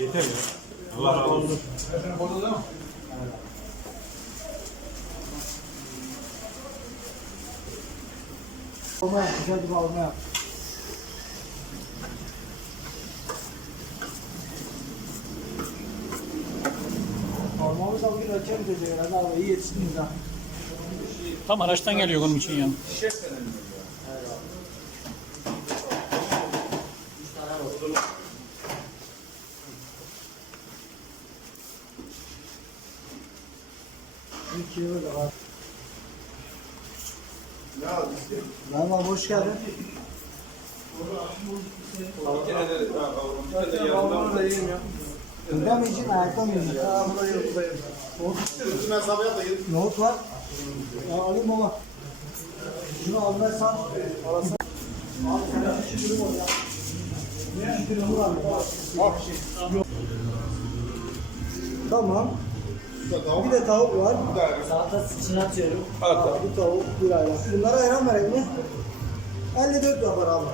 Yeter mi? Allah razı olsun. Olma yap, güzel bir alma yap. Da bugün erken bitecek herhalde abi iyi yetiştiniz ha. Tam araçtan geliyor onun için ya. Bir kilo da var. Merhaba hoş geldin. Burada mı yiyeceksin, ayakta mı yiyeceksin? Aa, burada yok, burada yok. Nohut- Nohut var. Ya alayım baba. Şunu almazsan ya. Ne durum. Tamam. Bir de tavuk var. Salata için atıyorum. Abi, bir tavuk, bir ayran. Bunlara ayran verelim mi? 54 yapar abi.